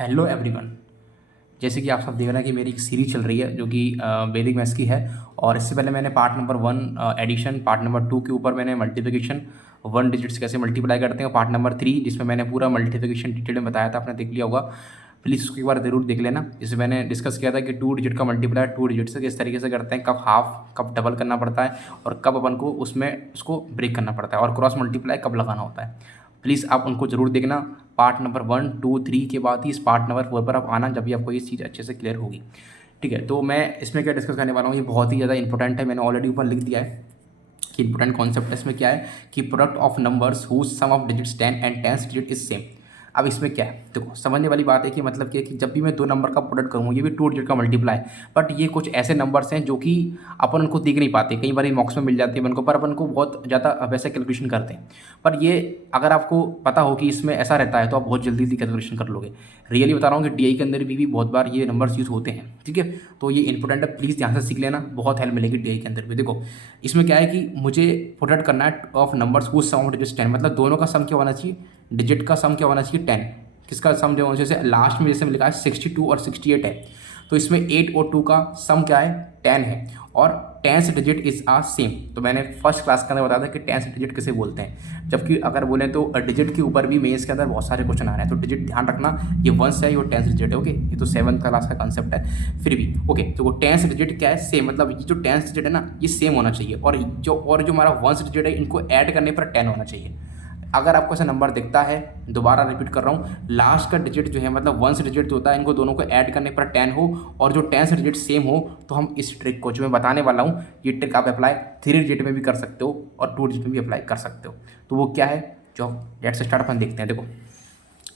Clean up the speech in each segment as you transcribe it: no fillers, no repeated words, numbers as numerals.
Hello everyone. जैसे कि आप सब देख रहे हैं कि मेरी एक सीरीज चल रही है जो कि वैदिक मैथ्स की है। और इससे पहले मैंने part number 1 edition, part number 2 के ऊपर मैंने मल्टीप्लिकेशन 1 डिजिट्स कैसे मल्टीप्लाई करते हैं, पार्ट नंबर 3 जिसमें मैंने पूरा मल्टीप्लिकेशन डिटेल में बताया था, आपने देख लिया होगा। प्लीज़ उसको एक बार ज़रूर देख लेना। इसमें मैंने डिस्कस किया था कि 2 डिजिट का मल्टीप्लाई 2 डिजिट से किस तरीके से करते हैं, कब हाफ कब डबल करना पड़ता है और कब अपन को उसमें उसको ब्रेक करना पड़ता है, और क्रॉस मल्टीप्लाई कब लगाना होता है। प्लीज़ आप उनको ज़रूर देखना। पार्ट नंबर 1, 2, 3 के बाद ही इस पार्ट नंबर 4 पर आप आना, जब भी आपको ये चीज़ अच्छे से क्लियर होगी। ठीक है, तो मैं इसमें क्या डिस्कस करने वाला हूँ, ये बहुत ही ज़्यादा इंपॉर्टेंट है। मैंने ऑलरेडी ऊपर लिख दिया है कि इंपॉर्टेंट कॉन्सेप्ट इसमें क्या है कि product of numbers whose sum of digits 10 and 10th digit is same. अब इसमें क्या है, देखो समझने वाली बात है कि मतलब क्या है कि जब भी मैं दो नंबर का प्रोडक्ट करूँ, ये भी 2 डिजिट का मल्टीप्लाई, बट ये कुछ ऐसे नंबर्स हैं जो कि अपन उनको देख नहीं पाते। कई बार मॉक्स में मिल जाते हैं अपन को, पर अपन को बहुत ज़्यादा वैसे कैलकुलेशन करते हैं। पर ये अगर आपको पता हो कि इसमें ऐसा रहता है तो आप बहुत जल्दी कैलकुलेशन कर लोगे। रियली बता रहा हूँ कि डीआई के अंदर भी बहुत बार ये नंबर्स यूज़ होते हैं। ठीक है, तो ये इंपॉर्टेंट है, प्लीज़ ध्यान से सीख लेना, बहुत हेल्प मिलेगी डीआई के अंदर भी। देखो इसमें क्या है कि मुझे प्रोडक्ट करना है of numbers whose sum of digits 10, मतलब दोनों का सम क्या होना चाहिए, डिजिट का सम क्या होना चाहिए 10। किसका सम जो जैसे लास्ट में जैसे लिखा है 62 और 68 है, तो इसमें 8 और 2 का सम क्या है 10 है, और 10th digit is uh same. तो मैंने फर्स्ट क्लास के अंदर बताया था कि 10th डिजिट किसे बोलते हैं। जबकि अगर बोलें तो डिजिट के ऊपर भी मेंस के अंदर बहुत सारे क्वेश्चन आ रहे हैं, तो डिजिट ध्यान रखना, ये 1 है, ये 10th डिजिट है। ओके, ये तो 7th क्लास का कंसेप्ट है फिर भी। ओके, तो वो 10th डिजिट क्या है सेम, मतलब ये जो 10th डिजिट है ना ये सेम होना चाहिए, और जो हमारा 1st डिजिट है इनको ऐड करने पर 10 होना चाहिए। अगर आपको ऐसा नंबर दिखता है, दोबारा रिपीट कर रहा हूँ, लास्ट का डिजिट जो है मतलब 1st डिजिट जो होता है, इनको दोनों को ऐड करने पर 10 हो और जो 10th डिजिट सेम हो, तो हम इस ट्रिक को जो मैं बताने वाला हूँ, ये ट्रिक आप अप्लाई 3 डिजिट में भी कर सकते हो और 2 डिजिट में भी अप्लाई कर सकते हो। तो वो क्या है, जो लेट्स स्टार्ट अपन देखते हैं। देखो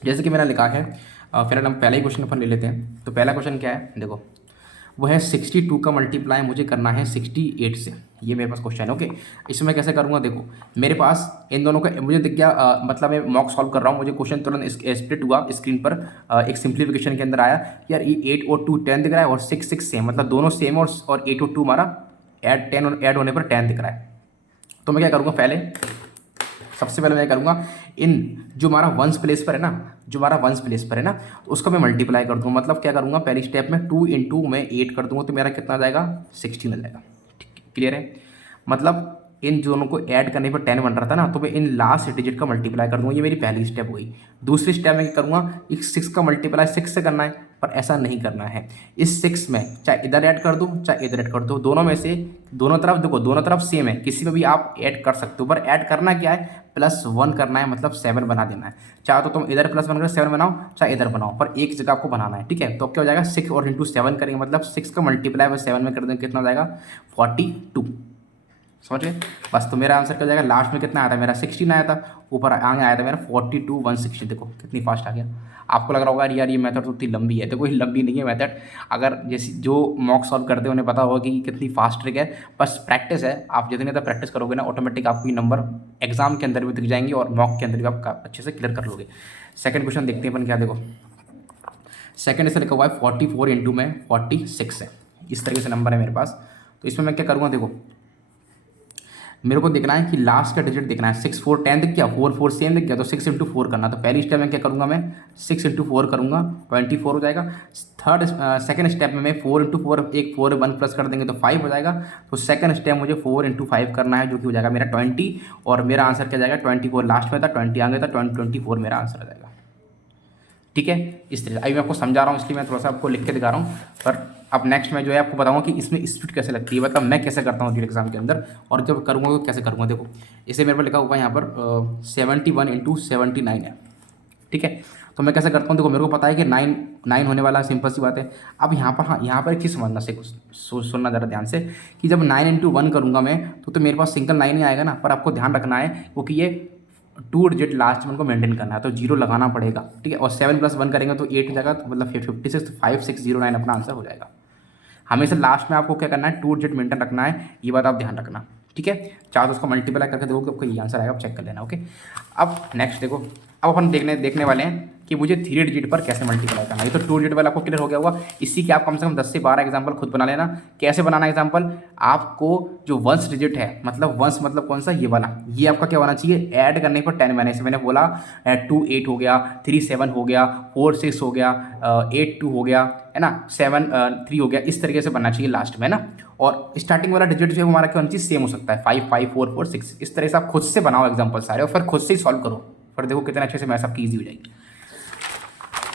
जैसे कि मैंने लिखा है, फिर हम पहला ही क्वेश्चन अपन ले लेते हैं। तो पहला क्वेश्चन क्या है, देखो वो है 62 का मल्टीप्लाई मुझे करना है 68 से। ये मेरे पास क्वेश्चन है। ओके, इसमें मैं कैसे करूँगा, देखो मेरे पास इन दोनों का मुझे दिख गया, मतलब मैं मॉक सॉल्व कर रहा हूँ, मुझे क्वेश्चन तुरंत स्प्लिट हुआ स्क्रीन पर, एक सिंप्लीफिकेशन के अंदर आया यार, ये 8 और 2 10 दिख रहा है और 6 6 सेम, मतलब दोनों सेम, और 8 और 2 हमारा ऐड 10 और ऐड होने पर 10 दिख रहा है। तो मैं क्या करूँगा, पहले सबसे पहले मैं करूँगा इन जो हमारा वंस प्लेस पर है ना, जो हमारा वंस प्लेस पर है ना, तो उसको मैं मल्टीप्लाई कर दूँगा। मतलब क्या करूँगा, पहली स्टेप में 2 इंटू मैं 8 कर दूँगा, तो मेरा कितना आ जाएगा 16 आ जाएगा। ठीक, क्लियर है। मतलब इन दोनों को ऐड करने पर 10 बन रहा था ना, तो मैं इन लास्ट डिजिट का मल्टीप्लाई कर दूँगा। ये मेरी पहली स्टेप हुई। दूसरी स्टेप में क्या करूँगा, इस 6 का मल्टीप्लाई 6 से करना है, पर ऐसा नहीं करना है। इस 6 में चाहे इधर ऐड कर दूँ चाहे इधर ऐड कर दो, दोनों में से दोनों तरफ देखो, दोनों तरफ सेम है, किसी में भी आप ऐड कर सकते हो, पर ऐड करना क्या है, +1 करना है, मतलब 7 बना देना है। चाहे तो तुम इधर +1 कर 7 बनाओ, चाहे इधर बनाओ, पर एक जगह आपको बनाना है। ठीक है, तो क्या हो जाएगा 6 और इंटू 7 करेंगे, मतलब 6 का मल्टीप्लाई में 7 में कर देंगे, कितना हो जाएगा 42। समझ गए बस। तो मेरा आंसर क्या हो जाएगा, लास्ट में कितना आया था मेरा 16 आया था, ऊपर आगे आया था मेरा 42 160। देखो कितनी फास्ट आ गया। आपको लग रहा होगा यार ये मेथड तो इतनी लंबी है, देखो ये लंबी नहीं है मेथड। अगर जैसे जो मॉक सॉल्व करते हैं उन्हें पता होगा कि कितनी फास्ट ट्रिक है, बस प्रैक्टिस है। आप जितनी ज़्यादा प्रैक्टिस करोगे ना, ऑटोमेटिक आपको ये नंबर एग्जाम के अंदर भी दिख जाएंगे और मॉक के अंदर भी आप अच्छे से क्लियर कर लोगे। सेकंड क्वेश्चन देखते हैं अपन क्या। देखो सेकंड ऐसे लिखा हुआ है 44 इंटू में 46 है, इस तरीके से नंबर है मेरे पास। तो इसमें मैं क्या करूँगा, देखो मेरे को देखना है कि लास्ट का डिजिट देखना है। 6 4 10 दिख गया, 4 4 सेम दिख गया, तो 6 इंटू 4 करना। तो पहली स्टेप में क्या करूँगा, मैं 6 इंटू 4 करूँगा, 24 हो जाएगा। सेकंड स्टेप में मैं 4 इंटू 4, एक 4 1 प्लस कर देंगे तो 5 हो जाएगा। तो सेकंड स्टेप मुझे 4 इंटू 5 करना है, जो कि हो जाएगा मेरा 20, और मेरा आंसर क्या जाएगा 24 लास्ट में था, 20 आगे था, 24 मेरा आंसर आ जाएगा। ठीक है, इस तरह से अभी मैं आपको समझा रहा हूँ, इसलिए मैं थोड़ा सा आपको लिख के दिखा रहा हूँ। पर अब नेक्स्ट में जो है आपको बताऊंगा कि इसमें स्पीड कैसे लगती है, मतलब मैं कैसे करता हूँ एग्जाम के अंदर, और जब करूँगा तो कैसे करूँगा। देखो इसे मेरे पर लिखा हुआ है यहाँ पर 71 इंटू 79 है। ठीक है, तो मैं कैसे करता हूँ, देखो मेरे को पता है कि 9 होने वाला, सिंपल सी बात है। अब यहाँ पर, हाँ यहाँ पर एक चीज़ समझना से सुनना ज़रा ध्यान से, कि जब 9 इंटू 1 करूँगा मैं, तो मेरे पास सिंगल 9 ही आएगा ना, पर आपको ध्यान रखना है क्योंकि ये 2 डिजिट लास्ट में उनको मेंटेन करना है, तो 0 लगाना पड़ेगा। ठीक है, और 7 + 1 करेंगे तो 8 हो जाएगा, तो मतलब 56, 5609 अपना आंसर हो जाएगा। हमेशा लास्ट में आपको क्या करना है, 2 डिजिट मेंटेन रखना है, ये बात आप ध्यान रखना। ठीक है, चाहे तो उसको मल्टीप्लाई करके देखो कि आपको ये आंसर आएगा, आप चेक कर लेना। ओके, अब नेक्स्ट देखो, अब अपन देखने वाले हैं कि मुझे 3 डिजिट पर कैसे मल्टीप्लाई करना है। ये तो 2 डिजिट वाला आपको क्लियर हो गया होगा। इसी के आप कम से कम 10 से 12 एग्जाम्पल खुद बना लेना। कैसे बनाना एग्जाम्पल, आपको जो वंस डिजिट है, मतलब वंस मतलब कौन सा, ये वाला, ये आपका क्या होना चाहिए, ऐड करने पर 10 मैंने मैंने बोला 2 8 हो गया, 3 7 हो गया, 4 6 हो गया, 8 2 हो गया, है ना, 7 3 हो गया। इस तरीके से बनना चाहिए लास्ट में ना। और स्टार्टिंग वाला डिजिट जो है हमारा क्या होना चाहिए, सेम हो सकता है, 5 5 4 4 6। इस तरह से आप खुद से बनाओ एग्जाम्पल सारे और फिर खुद से ही सॉल्व करो, फिर देखो कितने अच्छे से मैथ्स आपकी ईजी हो जाएगी।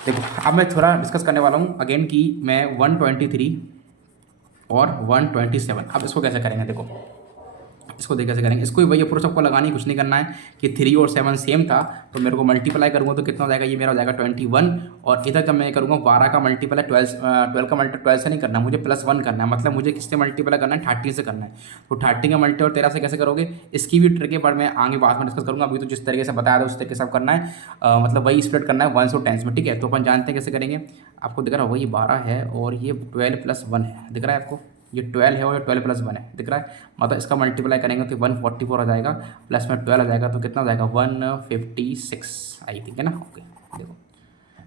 देखो अब मैं थोड़ा डिस्कस करने वाला हूँ अगेन कि मैं 123 और 127 अब इसको कैसे करेंगे। देखो इसको देख कैसे करेंगे, इसको वही अप्रोच आपको लगानी, कुछ नहीं करना है कि 3 और 7 सेम था तो मेरे को मल्टीप्लाई करूँगा तो कितना हो जाएगा, ये मेरा हो जाएगा 21। और इधर जब मैं करूँगा 12 का मल्टीप्लाई 12 का मल्टीप्लाई 12 से नहीं करना, मुझे +1 करना है, मतलब मुझे किससे मल्टीप्लाई करना है, 30 से करना है। तो 30 का मल्टीप्लाई 13 से कैसे करोगे, इसकी भी ट्रिक है पर मैं आगे बाद में डिस्कस करूँगा। अभी तो जिस तरीके से बताया था उस तरीके से आप करना है, मतलब वही स्प्लिट करना है 1 और 10 में, ठीक है। तो अपन जानते हैं कैसे करेंगे, आपको दिख रहा है वही 12 है और ये 12 + 1 है, दिख रहा है आपको, ये 12 है और ये 12 + 1 है, दिख रहा है। मतलब इसका मल्टीप्लाई करेंगे तो 144 आ जाएगा, प्लस में 12 आ जाएगा तो कितना हो जाएगा 156 आई थिंक, है ना। ओके देखो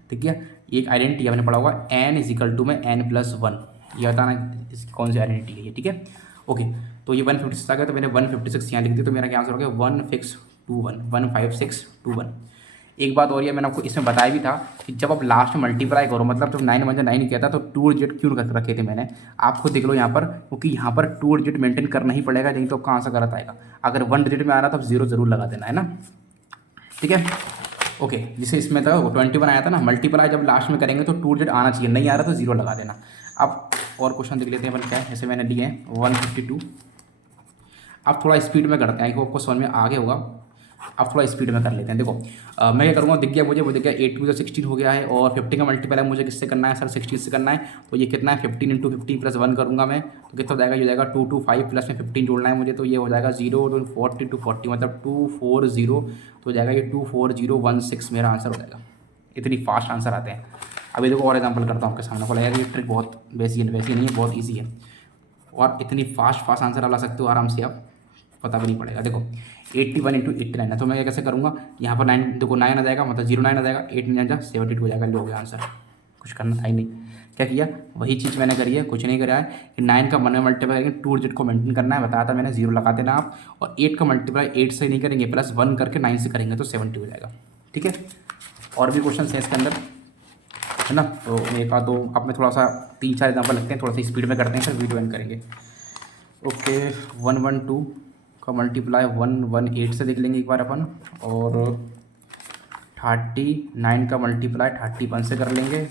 ठीक है, ये एक आइडेंटिटी मैंने पढ़ा हुआ n = में n+1, ये बताना इसकी कौन सी आइडेंटिटी है ये, ठीक है। ओके तो ये 156 आ गया तो मैंने 156 यहाँ लिख दिया, तो मेरा क्या आंसर हो गया 15621। एक बात और ये मैंने आपको इसमें बताया भी था कि जब आप लास्ट में मल्टीप्लाई करो, मतलब जब 9 1 9 किया था तो 2 डिजिट क्यों रखे थे मैंने, आप खुद देख लो यहाँ पर, क्योंकि यहाँ पर 2 डिजिट मेंटेन करना ही पड़ेगा, नहीं तो आपका आंसर गलत आएगा। अगर 1 डिजिट में आ रहा तो आप 0 जरूर लगा देना, है ना, ठीक है। ओके जिसे इसमें था 21 आया था ना, मल्टीप्लाई जब लास्ट में करेंगे तो 2 डिजिट आना चाहिए, नहीं आ रहा तो 0 लगा देना। अब और क्वेश्चन देख लेते हैं अपन क्या है, जैसे मैंने लिए हैं 152। अब थोड़ा स्पीड में करते हैं, आई होप आपको समझ में आगे होगा। अब थोड़ा स्पीड में कर लेते हैं। देखो मैं क्या करूँगा, दिख गया मुझे, वो दिख गया 8 2 16 हो गया है, और 15 का मल्टीप्लाई मुझे किससे करना है सर, 16 से करना है। तो ये कितना है 15 × 15 + 1 करूँगा मैं, तो कितना हो जाएगा, ये हो जाएगा 225 प्लस में 15 जोड़ना है मुझे, तो ये हो जाएगा 0 to 40 to 40 मतलब 240, तो हो जाएगा ये 24016 मेरा आंसर हो जाएगा। इतनी फास्ट आंसर आते हैं। अभी देखो और एग्जाम्पल करता हूँ आपके सामने, बोला यार ये ट्रिक बहुत वैसी नहीं है, बहुत ईजी है और इतनी फास्ट आंसर ला सकते हो आराम से आप, पता भी नहीं पड़ेगा। देखो 81 × 89 है, तो मैं कैसे करूँगा, यहाँ पर 9 देखो 9 आ जाएगा, मतलब 09 आ जाएगा, 8 9 जा 72 हो जाएगा, हो गया आंसर। कुछ करना था ही नहीं, क्या किया वही चीज़ मैंने करी है, कुछ नहीं करा है कि 9 का 1 में मल्टीप्लाई करेंगे 2 डिजिट को मेंटेन करना है, बताया था मैंने, 0 लगा देना आप। और 8 का मल्टीप्लाई 8 से नहीं करेंगे, +1 करके 9 से करेंगे तो 70 हो जाएगा, ठीक है। और भी क्वेश्चन है इसके अंदर, है ना, तो एक आध दो अब मैं थोड़ा सा 3 4 एग्जाम्पल लगते हैं, थोड़ा सा स्पीड में करते हैं, फिर वीडियो एंड करेंगे। ओके 112 का मल्टीप्लाई 118 से देख लेंगे एक बार अपन, और 39 का मल्टीप्लाई 31 से कर लेंगे।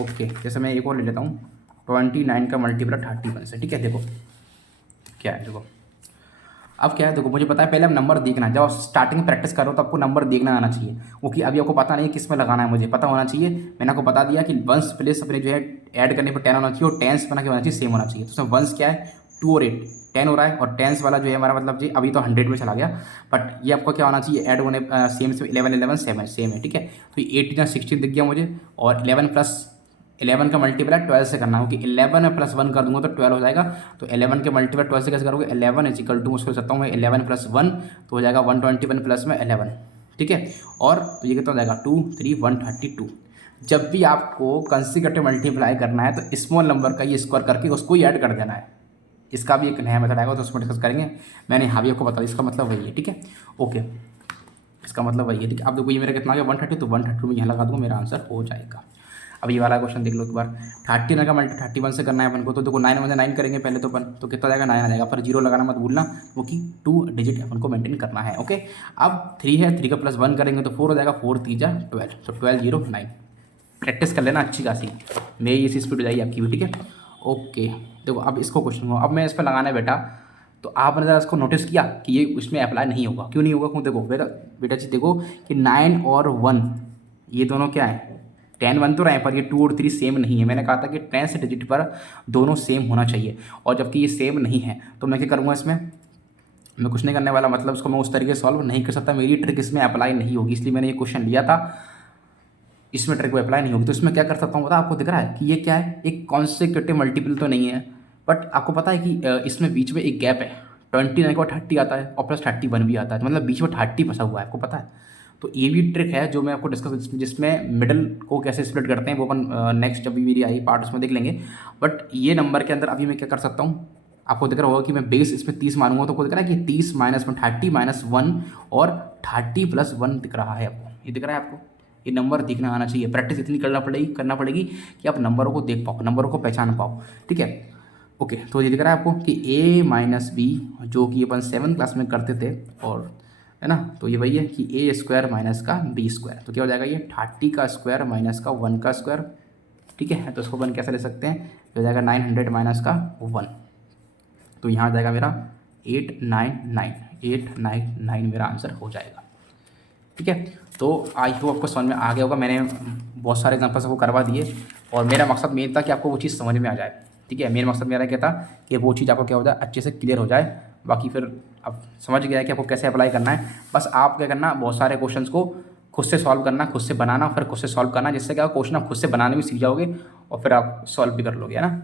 ओके जैसे मैं एक और ले लेता हूँ 29 का मल्टीप्लाई 31 से, ठीक है। देखो क्या है, देखो अब क्या है, देखो मुझे पता है पहले आप नंबर देखना, जब आप स्टार्टिंग में प्रैक्टिस करो तो आपको नंबर देखना आना चाहिए, क्योंकि अभी आपको पता नहीं किस में लगाना है, मुझे पता होना चाहिए। मैंने आपको बता दिया कि वंस प्लेस अपने जो है ऐड करने पर 10 होना चाहिए और टेंस बना के होना चाहिए, सेम होना चाहिए। तो उसमें वंस क्या है 2 और 8 10 हो रहा है, और टेंस वाला जो है हमारा मतलब जी अभी तो 100 में चला गया, बट ये आपको क्या होना चाहिए ऐड होने सेम से 11 11 7 सेम है, ठीक है। तो ये 8 16 दिख गया मुझे, और 11 + 11 का मल्टीप्लाई 12 से करना, क्योंकि 11 में +1 कर दूंगा तो 12 हो जाएगा। तो 11 के मल्टीप्लाई 12 से कैसे करोगे, 11 = मुझको सकता हूँ मैं 11 + 1 तो हो जाएगा 121 प्लस में 11, ठीक है। और तो ये कितना हो जाएगा 2 3 132। जब भी आपको कंसेक्यूटिव मल्टीप्लाई करना है तो स्मॉल नंबर का ये स्क्वायर करके उसको ही ऐड कर देना है। इसका भी एक नया मेथड आएगा तो उसमें डिस्कस करेंगे, मैंने यहाँ भी आपको बता दिया, इसका मतलब वही है, ठीक है। ओके इसका मतलब वही है, ठीक है। अब देखो ये मेरा कितना आ गया 132, तो 132 में यहाँ लगा दूँगा, मेरा आंसर हो जाएगा। अब ये वाला क्वेश्चन देख लो एक बार, 39 का मल्टी 31 से करना है अपन को, तो देखो 9 में 9 करेंगे पहले तो अपन, तो कितना जाएगा 9 आ जाएगा, पर 0 लगाना मत भूलना, क्योंकि 2 डिजिट अपन को मेंटेन करना है। ओके अब 3 है, 3 का +1 करेंगे तो 4 हो जाएगा, 4 3 जा 12, तो 12 0 9। प्रैक्टिस कर लेना अच्छी खासी, मेरी इसी स्पीड हो जाएगी आपकी भी, ठीक है। ओके देखो अब इसको क्वेश्चन को अब मैं इस पर लगाना है बेटा, तो आपने ज़रा इसको नोटिस किया कि ये उसमें अप्लाई नहीं होगा, क्यों नहीं होगा, क्यों, देखो बेटा जी देखो कि 9 और 1 ये दोनों क्या है 10 1 तो रहे हैं, पर ये 2 और 3 सेम नहीं है। मैंने कहा था कि 10 डिजिट पर दोनों सेम होना चाहिए, और जबकि ये सेम नहीं है तो मैं क्या करूँगा, इसमें मैं कुछ नहीं करने वाला, मतलब उसको मैं उस तरीके से सॉल्व नहीं कर सकता, मेरी ट्रिक इसमें अप्लाई नहीं होगी, इसलिए मैंने ये क्वेश्चन लिया था, इसमें ट्रिक अप्लाई नहीं होगी। तो इसमें क्या कर सकता हूँ पता, आपको दिख रहा है कि ये क्या है, एक कॉन्सेक्यूटिव मल्टीपल तो नहीं है, बट आपको पता है कि इसमें बीच में एक गैप है, 29 के बाद 30 आता है और +31 भी आता है, तो मतलब बीच में 30 फंसा हुआ है, आपको पता है। तो ये भी ट्रिक है जो मैं आपको डिस्कस, जिसमें मिडल को कैसे स्प्लिट करते हैं वो अपन नेक्स्ट जब भी मेरी आई पार्ट उसमें देख लेंगे। बट ये नंबर के अंदर अभी मैं क्या कर सकता हूँ, आपको दिख रहा होगा कि मैं बेस इसमें 30 मानूंगा, तो आपको दिख रहा है कि 30 माइनस 30 माइनस 1 और 30 प्लस 1 दिख रहा है आपको, ये दिख रहा है आपको, ये नंबर दिखना आना चाहिए। प्रैक्टिस इतनी करना पड़ेगी कि आप नंबरों को देख पाओ, नंबरों को पहचान पाओ, ठीक है। ओके, तो ये दिख रहा है आपको कि a माइनस बी, जो कि अपन 7 क्लास में करते थे, और है ना, तो ये वही है कि ए स्क्वायर माइनस का बी स्क्वायर, तो क्या हो जाएगा ये 30 का स्क्वायर माइनस का 1 का स्क्वायर, ठीक है। तो इसको अपन कैसे ले सकते हैं, ये हो जाएगा 900 माइनस का 1, तो यहाँ आ जाएगा मेरा 899 मेरा आंसर हो जाएगा, ठीक है। तो आई होप आपको समझ में आ गया होगा, मैंने बहुत सारे एग्जाम्पल्स आपको करवा दिए, और मेरा मकसद मेन था कि आपको वो चीज़ समझ में आ जाए, ठीक है। मेरा मकसद मेरा क्या था कि वो चीज़ आपको क्या हो जाए, अच्छे से क्लियर हो जाए। बाकी फिर अब समझ गया है कि आपको कैसे अप्लाई करना है। बस आप क्या करना, बहुत सारे क्वेश्चंस को खुद से सॉल्व करना, खुद से बनाना, फिर खुद से सॉल्व करना, जिससे क्या क्वेश्चन आप खुद से बनाने भी सीख जाओगे और फिर आप सॉल्व भी कर लोगे, है ना,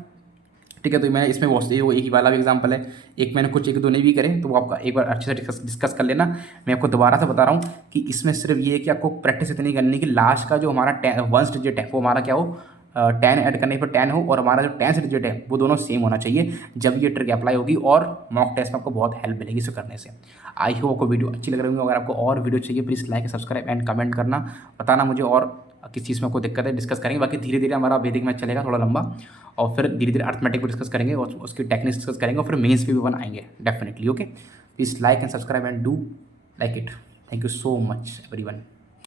ठीक है। तो मैं इसमें बहुत वो एक ही वाला भी एग्जाम्पल है, एक मैंने कुछ एक दो नहीं भी करे, तो वो आपका एक बार अच्छे से डिस्कस कर लेना। मैं आपको दोबारा से बता रहा हूँ कि इसमें सिर्फ ये है कि आपको प्रैक्टिस इतनी करनी कि लास्ट का जो हमारा 1 डिजिट है वो हमारा क्या हो, 10 ऐड करने पर 10 हो, और हमारा जो 10 डिजिट है वो दोनों सेम होना चाहिए, जब ये ट्रिक अप्लाई होगी, और मॉक टेस्ट में आपको बहुत हेल्प मिलेगी इसे करने से। आई होप आपको वीडियो अच्छी लग रही होगी। अगर आपको और वीडियो चाहिए please like subscribe and comment करना, बताना मुझे और किस चीज़ में आपको दिक्कत है, डिस्कस करेंगे। बाकी धीरे धीरे हमारा वैदिक मैथ चलेगा थोड़ा लंबा, और फिर धीरे धीरे अर्थमेटिक भी डिस्कस करेंगे, और उसकी टेक्निक्स डिस्कस करेंगे, और फिर मेंस पे भी वन आएंगे definitely. Okay, please like and subscribe and do like it. Thank you so much everyone.